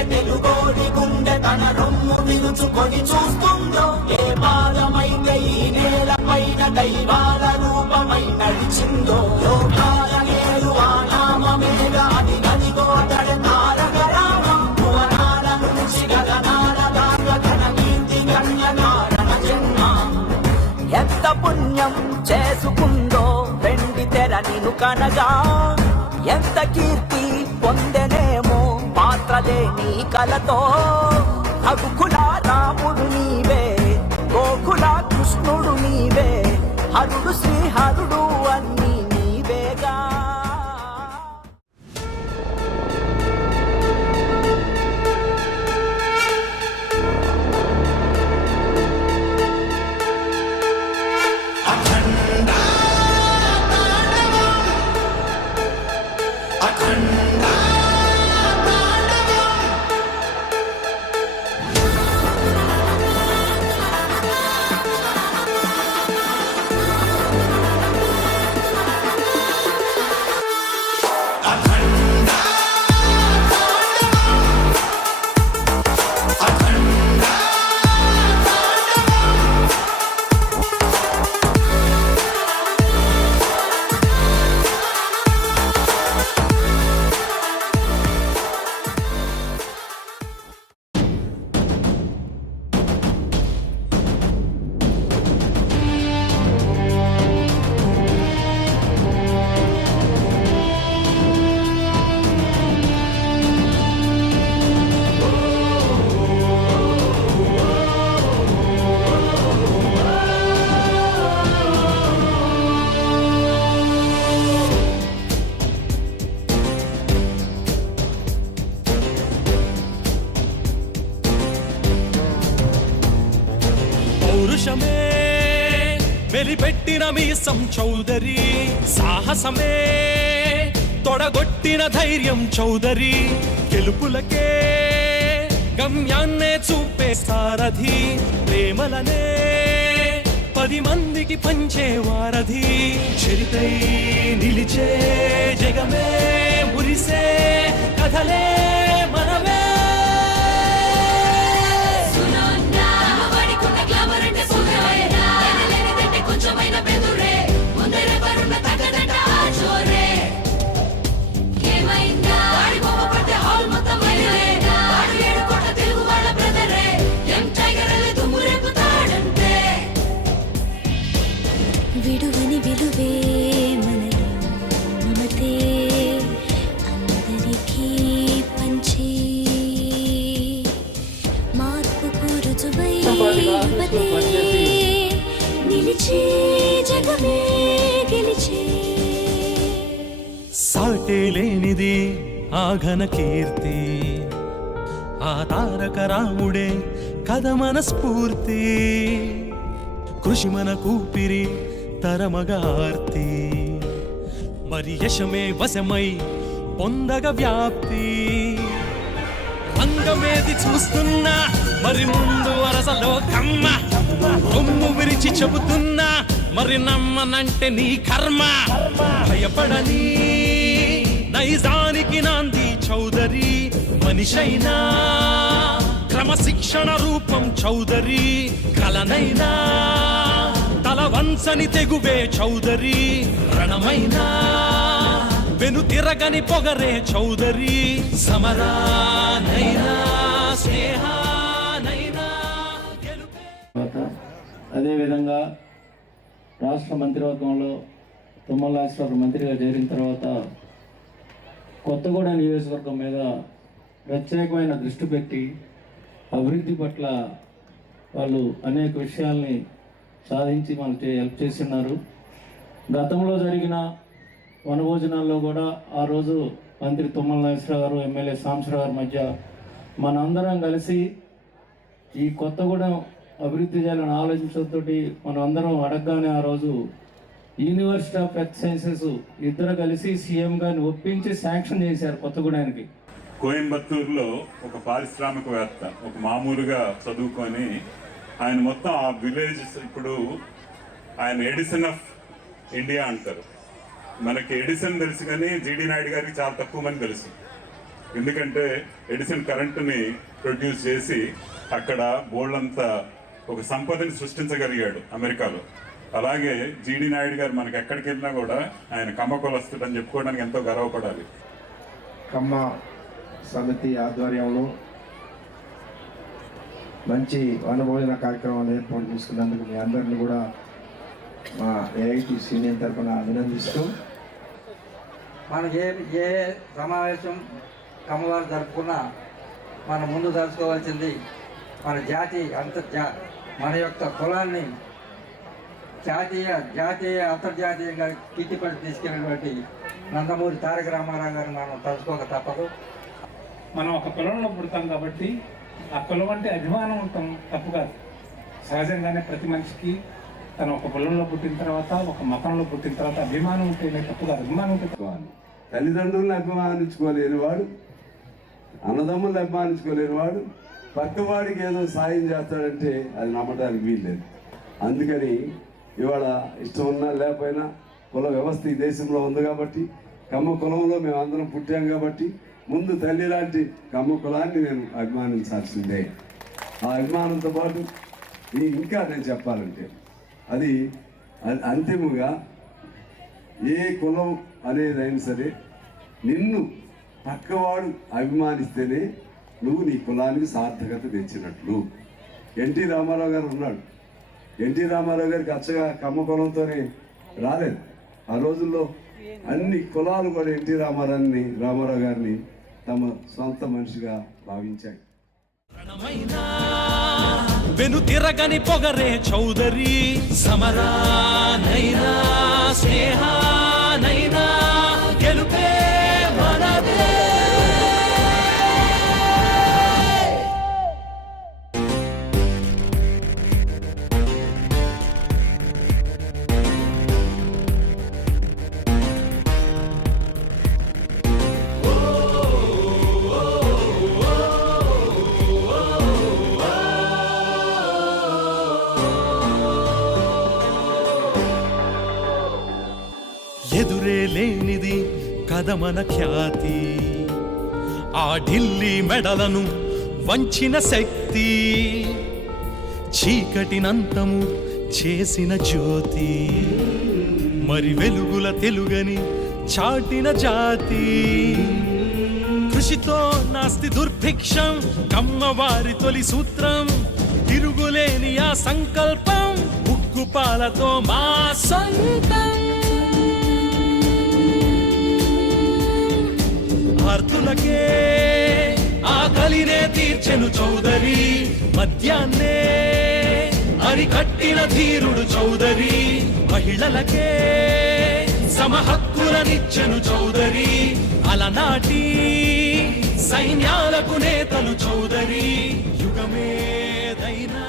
ఏ తెలుగోడి గుండె తన రొమ్ము విరుచుకొని చూస్తుందో, ఏ పాదమైతే ఈ నేల పైన దైవాల రూపమై నడిచిందో, లోకాల నేరు ఆ నామమేగా అది నదిగో అతడి తారక రామం. భువనాల నుంచి గగనాల దాకా తన కీర్తి గణ్య కారణ జన్మ. ఎంత పుణ్యం చేసుకుందో వెండి తెర నిను కనగా, ఎంత కీర్తి పొందెనేమో పాత్రలేని కలతో. రఘుకుల రాముడు నీవే, గోకుల కృష్ణుడు నీవే, హరుడు శ్రీహరుడు అన్నీ నీవేగా. పౌరుషమే వెలిపెట్టిన మీసం చౌదరి, సాహసమే తొడగొట్టిన ధైర్యం చౌదరి, గెలుపులకే గమ్యాన్నే చూపే సారథి, ప్రేమలనే 10 మందికి పంచే వారధి, చరితై నిలిచే జగమే మురిసే కథలే మనవే. విడువని విలువే మనలో మమతే అందరికీ పంచి, మార్పుకు రుజువై యువతే నిలిచే జగమే గెలిచే. సాటే లేనిది ఆ ఘన కీర్తి, ఆ తారక రాముడే కథ మన స్ఫూర్తి, కృషి మన కూపిరి తరమగార్తి, మరి యశమే వశమై పొందగ వ్యాప్తి. రంగమేది చూస్తున్నా మరి ముందు వరసలో కమ్మ, రొమ్ము విరిచి చెబుతున్నా మరి నమ్మనంటే నీ కర్మ. భయపడని నైజానికి నాంది చౌదరి, మనిషైనా క్రమశిక్షణ రూపం చౌదరి, కలనైనా తల వంచని తెగువే చౌదరి, రణమైనా వెను తిరగని పొగరే చౌదరి, సమరానైనా స్నేహానైనా గెలుపే. అదేవిధంగా రాష్ట్ర మంత్రివర్గంలో తుమ్మల నాగేశ్వరరావు మంత్రిగా చేరిన తర్వాత కొత్తగూడెం నియోజకవర్గం మీద ప్రత్యేకమైన దృష్టి పెట్టి అభివృద్ధి పట్ల వాళ్ళు అనేక విషయాల్ని సాధించి మనకు హెల్ప్ చేస్తున్నారు. గతంలో జరిగిన వనభోజనాల్లో కూడా ఆ రోజు మంత్రి తుమ్మల నాగేశ్వరరావు గారు, ఎమ్మెల్యే సాంబశివరావు గారి మధ్య మనందరం కలిసి ఈ కొత్తగూడెం అభివృద్ధి చేయాలని ఆలోచించడంతో మనం అందరం అడగగానే ఆ రోజు యూనివర్సిటీ ఆఫ్ హెల్త్ సైన్సెస్ ఇద్దరు కలిసి సీఎం గారిని ఒప్పించి శాంక్షన్ చేశారు కొత్తగూడెంకి. కోయంబత్తూరులో ఒక పారిశ్రామికవేత్త ఒక మామూలుగా చదువుకొని ఆయన మొత్తం ఆ విలేజ్, ఇప్పుడు ఆయన ఎడిసన్ ఆఫ్ ఇండియా అంటారు. మనకి ఎడిసన్ తెలుసు కానీ జీడి నాయుడు గారికి చాలా తక్కువ మంది తెలుసు. ఎందుకంటే ఎడిసన్ కరెంటుని ప్రొడ్యూస్ చేసి అక్కడ బోల్డంతా ఒక సంపదని సృష్టించగలిగాడు అమెరికాలో. అలాగే జీడి నాయుడు గారు మనకి ఎక్కడికి వెళ్ళినా కూడా ఆయన కమ్మ కులస్తుడని చెప్పుకోవడానికి ఎంతో గర్వపడాలి. కమ్మ సమితి ఆధ్వర్యంలో మంచి వనభోజన కార్యక్రమాలు ఏర్పాటు చేసుకున్నందుకు మీ అందరినీ కూడా మా ఏఐటి సీనియర్ తరఫున అభినందిస్తూ, మనకి ఏ సమావేశం కమ్మవారు జరుపుకున్నా మనం ముందు తెలుసుకోవాల్సింది మన జాతి మన యొక్క కులాన్ని జాతీయ అంతర్జాతీయంగా కీర్తిపడి తీసుకెళ్ళినటువంటి నందమూరి తారక రామారావు గారిని మనం తలుచుకోక తప్పదు. మనం ఒక కులంలో పుడతాం కాబట్టి ఆ కులం అంటే అభిమానం ఉంటాం తప్పు కాదు. సహజంగానే ప్రతి మనిషికి తను ఒక కులంలో పుట్టిన తర్వాత, ఒక మతంలో పుట్టిన తర్వాత అభిమానం ఉంటేనే తప్పు కాదు. అభిమానం ఉంటే తల్లిదండ్రులను అభిమానించుకోలేని వాడు, అన్నదమ్ములను అభిమానించుకోలేని వాడు పక్కవాడికి ఏదో సాయం చేస్తాడంటే అది నమ్మడానికి వీల్లేదు. అందుకని ఇవాళ ఇష్టం ఉన్నా లేకపోయినా కుల వ్యవస్థ ఈ దేశంలో ఉంది కాబట్టి, కమ్మ కులంలో మేము అందరం పుట్టాం కాబట్టి ముందు తల్లి లాంటి కమ్మ కులాన్ని నేను అభిమానించాల్సిందే. ఆ అభిమానంతో పాటు ఇంకా నేను చెప్పాలంటే అది అంతిమంగా ఏ కులం అనేదైనా సరే నిన్ను పక్కవాడు అభిమానిస్తేనే నువ్వు నీ కులానికి సార్థకత తెచ్చినట్లు. ఎన్టీ రామారావు గారు ఉన్నాడు. ఎన్టీ రామారావు గారికి అచ్చగా కమ్మ కులంతోనే రాలేదు. ఆ రోజుల్లో అన్ని కులాలు కూడా ఎన్టీ రామారావు గారిని తమ సొంత మనిషిగా భావించాయి. వెను తిరగని పొగరే చౌదరి, సమరానైనా స్నేహానైనా గెలుపే మనదే. ఎదురే లేనిది కదమన ఖ్యాతి, ఆ ఢిల్లీ మెడలను వంచిన శక్తి, చీకటినంతము చేసిన జ్యోతి, మరి వెలుగుల తెలుగని చాటిన జాతి. కృషితో నాస్తి దుర్భిక్షం, కమ్మవారి తొలి సూత్రం, తిరుగులేని ఆ సంకల్పం, ఉక్కుపాలతో మా సొంతం. ఆర్తులకే ఆకలినే తీర్చెను చౌదరి, మద్యాన్నే అరికట్టిన ధీరుడు చౌదరి, మహిళలకే సమహక్కులనిచ్చెను చౌదరి, అలనాటి సైన్యాలకు నేతలు చౌదరి. యుగమేదైనా